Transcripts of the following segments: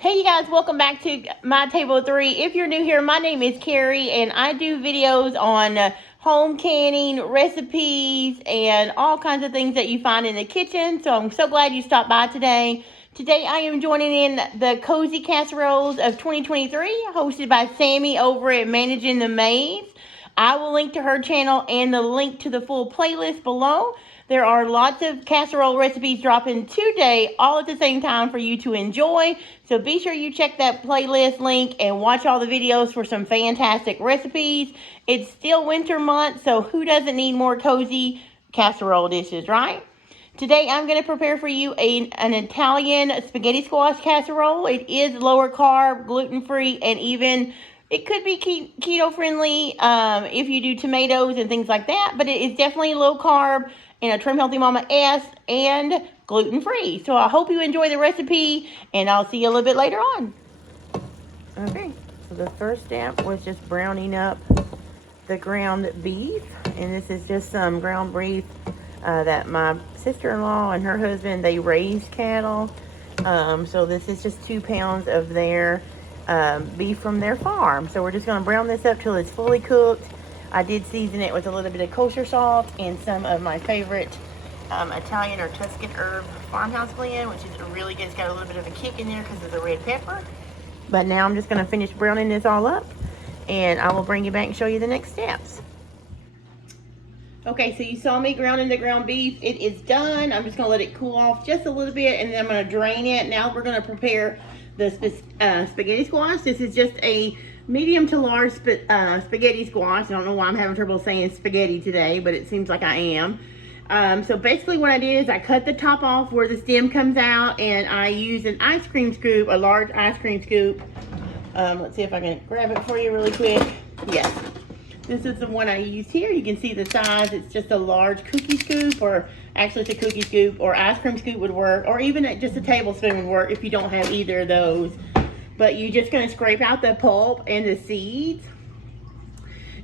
Hey you guys, welcome back to my table of three. If you're new here, my name is Carrie and I do videos on home canning, recipes, and all kinds of things that you find in the kitchen. So I'm so glad you stopped by today. Today I am joining in the Cozy Casseroles of 2023, hosted by Sammi over at Managing the Maze. I will link to her channel and the link to the full playlist below. There are lots of casserole recipes dropping today, all at the same time for you to enjoy. So be sure you check that playlist link and watch all the videos for some fantastic recipes. It's still winter month, so who doesn't need more cozy casserole dishes, right? Today I'm going to prepare for you an Italian spaghetti squash casserole. It is lower carb, gluten-free, and even it could be keto friendly if you do tomatoes and things like that, but it is definitely low carb and a Trim Healthy Mama S and gluten-free. So I hope you enjoy the recipe and I'll see you a little bit later on. Okay, so the first step was just browning up the ground beef, and this is just some ground beef that my sister-in-law and her husband, they raised cattle. So this is just 2 pounds of their beef from their farm. So we're just going to brown this up till it's fully cooked. I did season it with a little bit of kosher salt and some of my favorite Italian or Tuscan herb farmhouse blend, which is really good. It's got a little bit of a kick in there because of the red pepper. But now I'm just going to finish browning this all up, and I will bring you back and show you the next steps. Okay, so you saw me grounding the ground beef. It is done. I'm just going to let it cool off just a little bit, and then I'm going to drain it. Now we're going to prepare the spaghetti squash. This is just a medium to large spaghetti squash. I don't know why I'm having trouble saying spaghetti today, but it seems like I am. So basically what I did is I cut the top off where the stem comes out, and I used an ice cream scoop, a large ice cream scoop. Let's see if I can grab it for you really quick. Yes. This is the one I used here. You can see the size. It's just a large cookie scoop, or actually it's a cookie scoop, or ice cream scoop would work, or even just a tablespoon would work if you don't have either of those. But you're just going to scrape out the pulp and the seeds.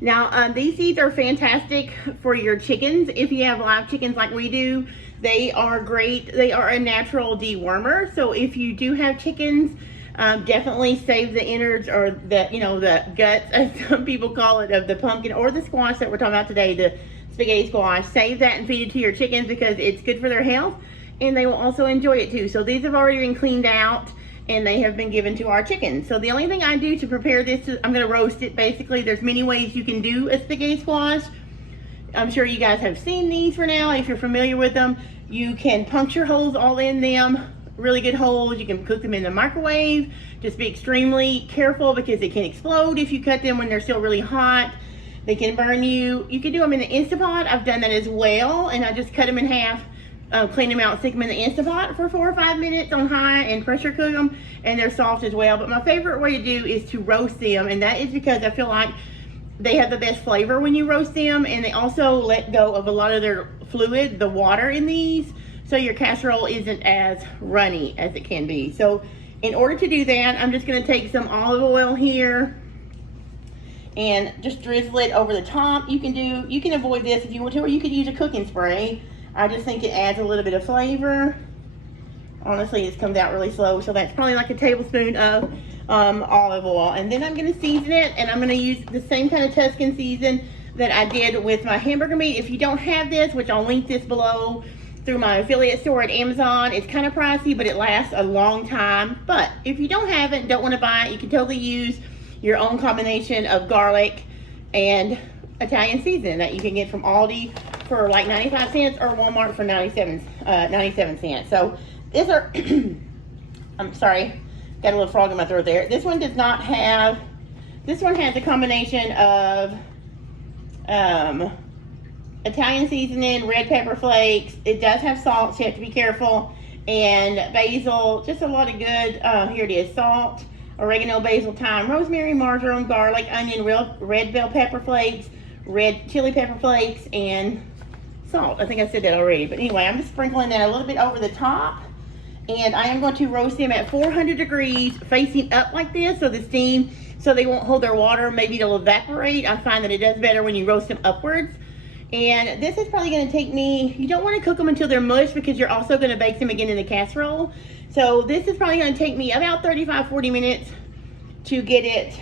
Now, these seeds are fantastic for your chickens. If you have live chickens like we do, they are great. They are a natural dewormer. So if you do have chickens, definitely save the innards, or the guts, as some people call it, of the pumpkin or the squash that we're talking about today, the spaghetti squash. Save that and feed it to your chickens because it's good for their health, and they will also enjoy it too. So these have already been cleaned out, and they have been given to our chickens. So the only thing I do to prepare this is I'm going to roast it. Basically, there's many ways you can do a spaghetti squash. I'm sure you guys have seen these for now. If you're familiar with them, you can puncture holes all in them, really good holes. You can cook them in the microwave. Just be extremely careful because it can explode if you cut them when they're still really hot. They can burn you. You can do them in the Instant Pot. I've done that as well, and I just cut them in half. Clean them out, stick them in the Instant Pot for 4 or 5 minutes on high and pressure cook them, and they're soft as well. But my favorite way to do is to roast them, and that is because I feel like they have the best flavor when you roast them, and they also let go of a lot of their fluid, the water in these, so your casserole isn't as runny as it can be. So in order to do that, I'm just going to take some olive oil here and just drizzle it over the top. You can avoid this if you want to, or you could use a cooking spray. I just think it adds a little bit of flavor. Honestly, it comes out really slow, so that's probably like a tablespoon of olive oil. And then I'm going to season it, and I'm going to use the same kind of Tuscan season that I did with my hamburger meat. If you don't have this, which I'll link this below through my affiliate store at Amazon, it's kind of pricey, but it lasts a long time. But if you don't have it and don't want to buy it, you can totally use your own combination of garlic and Italian seasoning that you can get from Aldi for like 95 cents or Walmart for 97 cents. So these are, I'm sorry, got a little frog in my throat there. This one does not have, this one has a combination of Italian seasoning, red pepper flakes. It does have salt, so you have to be careful, and basil, just a lot of good, here it is, salt, oregano, basil, thyme, rosemary, marjoram, garlic, onion, red bell pepper flakes, red chili pepper flakes, and salt. I think I said that already, but anyway, I'm just sprinkling that a little bit over the top, and I am going to roast them at 400 degrees facing up like this, so the steam, so they won't hold their water. Maybe they'll evaporate. I find that it does better when you roast them upwards, And this is probably going to take me, you don't want to cook them until they're mush because you're also going to bake them again in the casserole. So this is probably going to take me about 35-40 minutes to get it,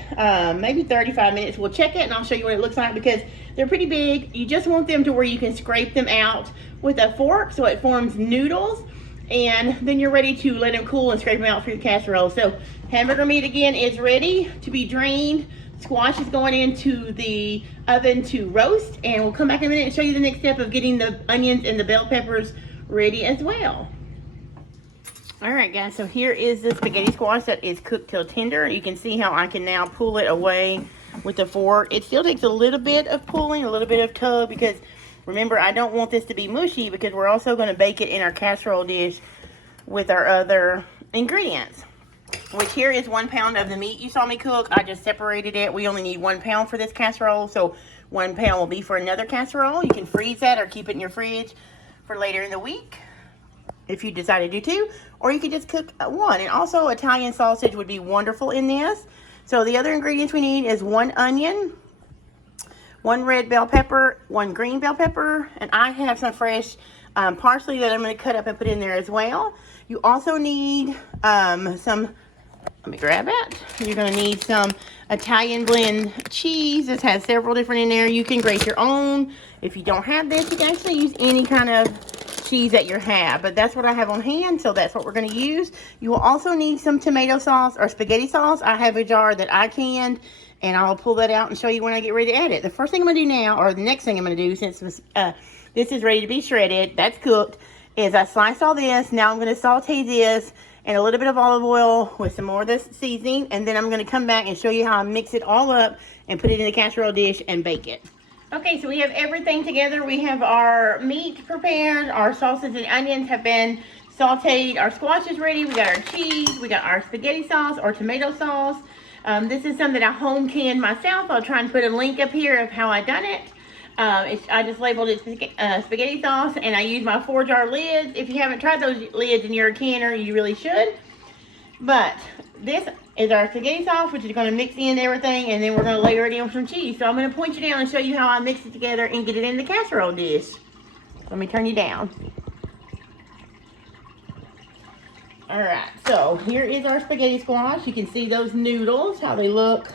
maybe 35 minutes. We'll check it and I'll show you what it looks like because they're pretty big. You just want them to where you can scrape them out with a fork so it forms noodles, and then you're ready to let them cool and scrape them out for your casserole. So hamburger meat again is ready to be drained. Squash is going into the oven to roast, and we'll come back in a minute and show you the next step of getting the onions and the bell peppers ready as well. All right, guys, so here is the spaghetti squash that is cooked till tender. You can see how I can now pull it away with the fork. It still takes a little bit of pulling, a little bit of tug, because remember, I don't want this to be mushy because we're also going to bake it in our casserole dish with our other ingredients. Which here is 1 pound of the meat you saw me cook. I just separated it. We only need 1 pound for this casserole, so 1 pound will be for another casserole. You can freeze that or keep it in your fridge for later in the week if you decide to do 2, or you could just cook 1. And also Italian sausage would be wonderful in this. So the other ingredients we need is 1 onion, 1 red bell pepper, 1 green bell pepper, and I have some fresh parsley that I'm going to cut up and put in there as well. You also need some, let me grab it. You're going to need some Italian blend cheese. This has several different in there. You can grate your own. If you don't have this, you can actually use any kind of cheese that you have, but that's what I have on hand, so that's what we're going to use. You will also need some tomato sauce or spaghetti sauce. I have a jar that I canned, and I'll pull that out and show you when I get ready to add it. The first thing I'm going to do now, or the next thing I'm going to do, since this is ready to be shredded, that's cooked, is I sliced all this. Now I'm going to saute this in a little bit of olive oil with some more of this seasoning, and then I'm going to come back and show you how I mix it all up and put it in the casserole dish and bake it. Okay, so we have everything together. We have our meat prepared, our sausage and onions have been sauteed, our squash is ready, we got our cheese, we got our spaghetti sauce or tomato sauce. This is something I home canned myself. I'll try and put a link up here of how I done it. I just labeled it spaghetti sauce, and I use my 4-jar lids. If you haven't tried those lids and you're a canner, you really should. But this is our spaghetti sauce, which is going to mix in everything, and then we're going to layer it in with some cheese. So I'm going to point you down and show you how I mix it together and get it in the casserole dish. Let me turn you down. All right, so here is our spaghetti squash. You can see those noodles, how they look.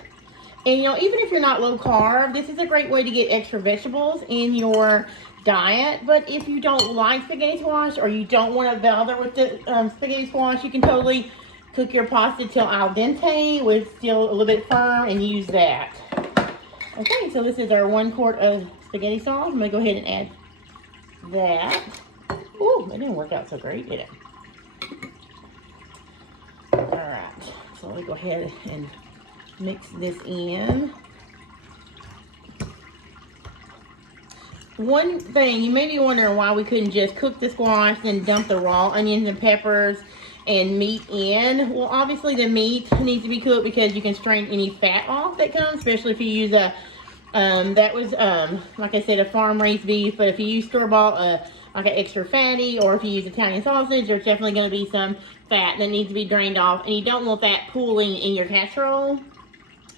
And, you know, even if you're not low carb, this is a great way to get extra vegetables in your diet. But if you don't like spaghetti squash, or you don't want to bother with the spaghetti squash, you can totally cook your pasta till al dente with still a little bit firm and use that. Okay, so this is our 1 quart of spaghetti sauce. I'm going to go ahead and add that. Ooh, it didn't work out so great, did it? Alright, so let me go ahead and mix this in. One thing, you may be wondering why we couldn't just cook the squash and dump the raw onions and peppers and meat in. Well, obviously the meat needs to be cooked because you can strain any fat off that comes, especially if you use a, that was, like I said, a farm-raised beef, but if you use store-bought, like an extra fatty, or if you use Italian sausage, there's definitely going to be some fat that needs to be drained off, and you don't want that pooling in your casserole.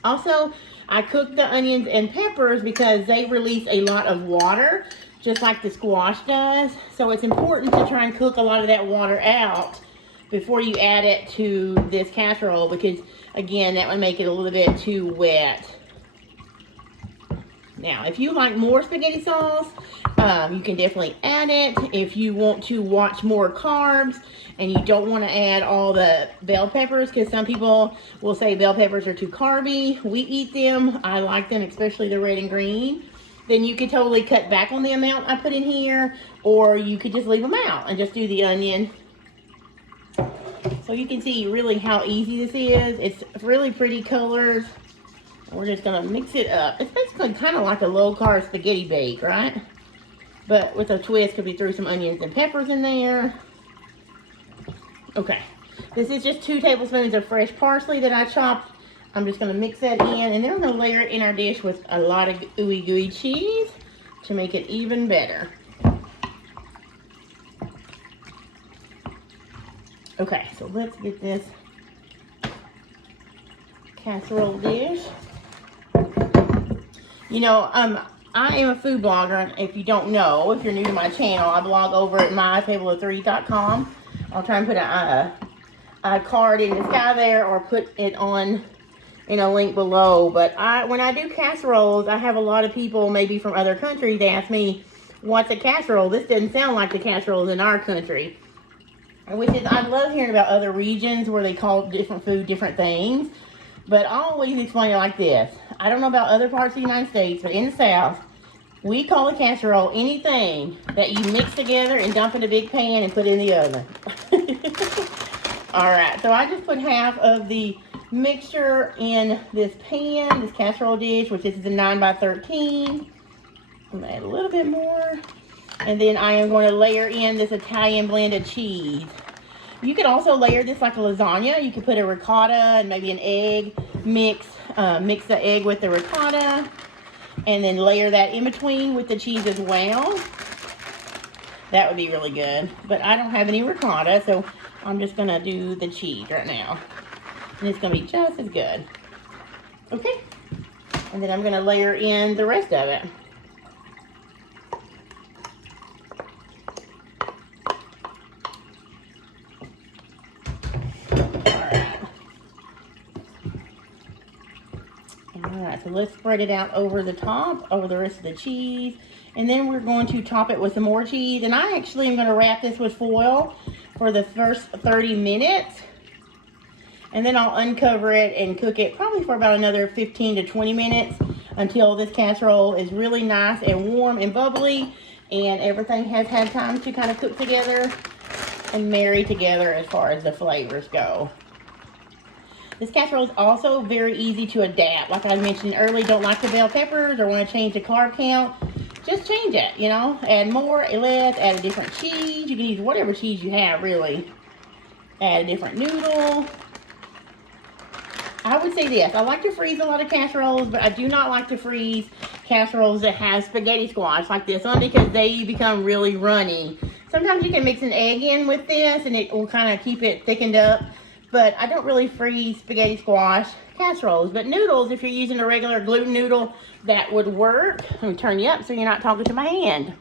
Also, I cooked the onions and peppers because they release a lot of water, just like the squash does. So it's important to try and cook a lot of that water out before you add it to this casserole, because again, that would make it a little bit too wet. Now, if you like more spaghetti sauce, you can definitely add it. If you want to watch more carbs and you don't want to add all the bell peppers, because some people will say bell peppers are too carby. We eat them. I like them, especially the red and green. Then you could totally cut back on the amount I put in here, or you could just leave them out and just do the onion. So you can see really how easy this is. It's really pretty colors. We're just going to mix it up. It's basically kind of like a low-carb spaghetti bake, right? But with a twist, because we threw some onions and peppers in there. Okay. This is just 2 tablespoons of fresh parsley that I chopped. I'm just going to mix that in, and then we're going to layer it in our dish with a lot of ooey gooey cheese to make it even better. Okay, so let's get this casserole dish. You know, I am a food blogger, and if you don't know, if you're new to my channel, I blog over at mytableof3.com. I'll try and put a card in the sky there, or put it on in a link below. But when I do casseroles, I have a lot of people, maybe from other countries, they ask me, what's a casserole? This doesn't sound like the casseroles in our country. Which is, I love hearing about other regions where they call different food different things. But I always explain it like this. I don't know about other parts of the United States, but in the South, we call a casserole anything that you mix together and dump in a big pan and put in the oven. Alright, so I just put half of the mixture in this pan, this casserole dish, which this is a 9x13. I'm going to add a little bit more. And then I am going to layer in this Italian blend of cheese. You could also layer this like a lasagna. You could put a ricotta and maybe an egg, mix the egg with the ricotta, and then layer that in between with the cheese as well. That would be really good. But I don't have any ricotta, so I'm just going to do the cheese right now. And it's going to be just as good. Okay. And then I'm going to layer in the rest of it. Alright, so let's spread it out over the top, over the rest of the cheese. And then we're going to top it with some more cheese. And I actually am going to wrap this with foil for the first 30 minutes. And then I'll uncover it and cook it probably for about another 15 to 20 minutes until this casserole is really nice and warm and bubbly. And everything has had time to kind of cook together and marry together as far as the flavors go. This casserole is also very easy to adapt. Like I mentioned earlier, don't like the bell peppers or want to change the carb count, just change it, you know. Add more, less, add a different cheese. You can use whatever cheese you have, really. Add a different noodle. I would say this, I like to freeze a lot of casseroles, but I do not like to freeze casseroles that have spaghetti squash like this one because they become really runny. Sometimes you can mix an egg in with this and it will kind of keep it thickened up. But I don't really freeze spaghetti squash casseroles. But noodles, if you're using a regular gluten noodle, that would work. Let me turn you up so you're not talking to my hand.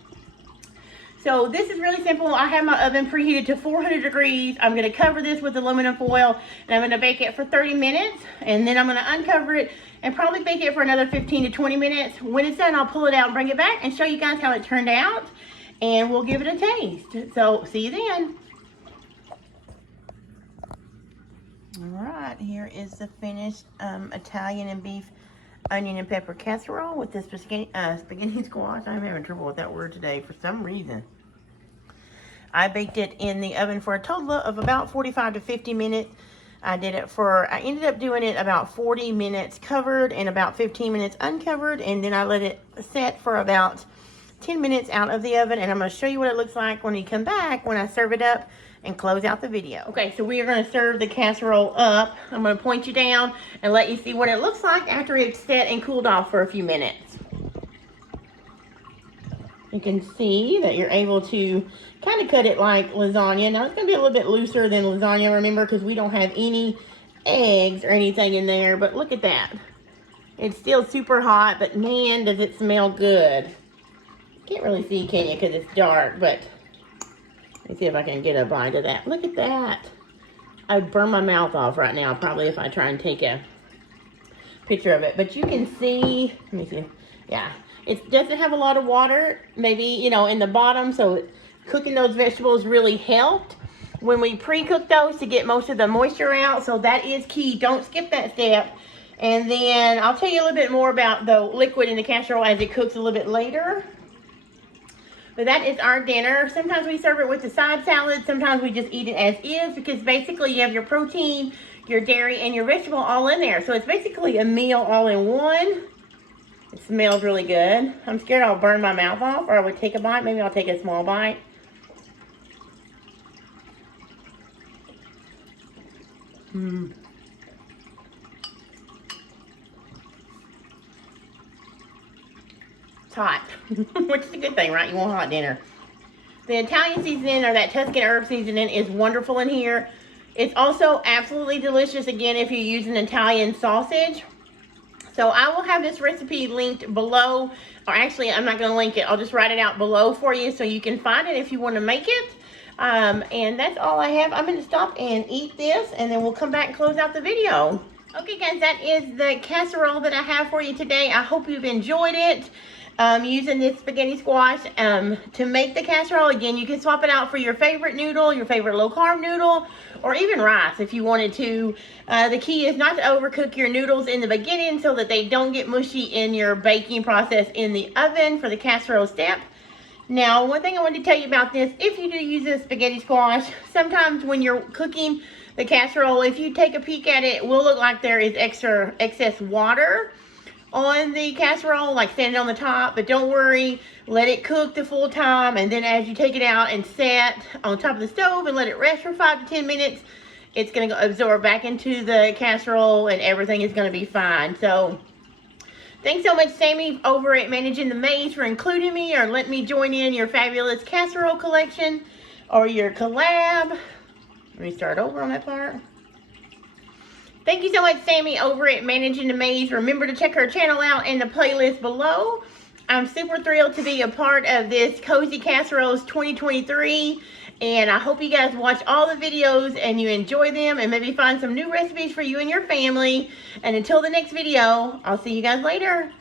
So this is really simple. I have my oven preheated to 400 degrees. I'm going to cover this with aluminum foil, and I'm going to bake it for 30 minutes. And then I'm going to uncover it and probably bake it for another 15 to 20 minutes. When it's done, I'll pull it out and bring it back and show you guys how it turned out. And we'll give it a taste. So see you then. Alright, here is the finished Italian and beef onion and pepper casserole with this spaghetti squash. I'm having trouble with that word today for some reason. I baked it in the oven for a total of about 45 to 50 minutes. I ended up doing it about 40 minutes covered and about 15 minutes uncovered, and then I let it set for about 10 minutes out of the oven, and I'm going to show you what it looks like when you come back when I serve it up and close out the video. Okay, so we are going to serve the casserole up. I'm going to point you down and let you see what it looks like after it's set and cooled off for a few minutes. You can see that you're able to kind of cut it like lasagna. Now it's going to be a little bit looser than lasagna, remember, because we don't have any eggs or anything in there. But look at that. It's still super hot, but man, does it smell good. Can't really see, can you, because it's dark, but let's see if I can get a bite of that. Look at that. I'd burn my mouth off right now, probably, if I try and take a picture of it. But you can see, let me see. Yeah, it doesn't have a lot of water, maybe, you know, in the bottom. So cooking those vegetables really helped when we pre-cook those to get most of the moisture out. So that is key. Don't skip that step. And then I'll tell you a little bit more about the liquid in the casserole as it cooks a little bit later. But that is our dinner. Sometimes we serve it with the side salad. Sometimes we just eat it as is, because basically you have your protein, your dairy, and your vegetable all in there. So it's basically a meal all in one. It smells really good. I'm scared I'll burn my mouth off, or I would take a bite. Maybe I'll take a small bite. Hot, which is a good thing, right? You want hot dinner. The Italian seasoning, or that Tuscan herb seasoning, is wonderful in here. It's also absolutely delicious, again, if you use an Italian sausage. So I will have this recipe linked below, or actually I'm not going to link it. I'll just write it out below for you so you can find it if you want to make it. And that's all I have. I'm going to stop and eat this, and then we'll come back and close out the video. Okay guys, that is the casserole that I have for you today. I hope you've enjoyed it. Using this spaghetti squash to make the casserole. Again, you can swap it out for your favorite noodle, your favorite low carb noodle, or even rice if you wanted to. The key is not to overcook your noodles in the beginning so that they don't get mushy in your baking process in the oven for the casserole step. Now, one thing I wanted to tell you about this, if you do use a spaghetti squash, sometimes when you're cooking the casserole, if you take a peek at it, it will look like there is excess water on the casserole, like standing on the top, but don't worry, let it cook the full time, and then as you take it out and set on top of the stove and let it rest for 5 to 10 minutes, it's going to absorb back into the casserole and everything is going to be fine. So thanks so much, Sammi, over at Managing the Maze, for including me or letting me join in your fabulous casserole collection or your collab. Let me start over on that part. Thank you so much, Sammi, over at Managing the Maze. Remember to check her channel out in the playlist below. I'm super thrilled to be a part of this Cozy Casseroles 2023. And I hope you guys watch all the videos and you enjoy them and maybe find some new recipes for you and your family. And until the next video, I'll see you guys later.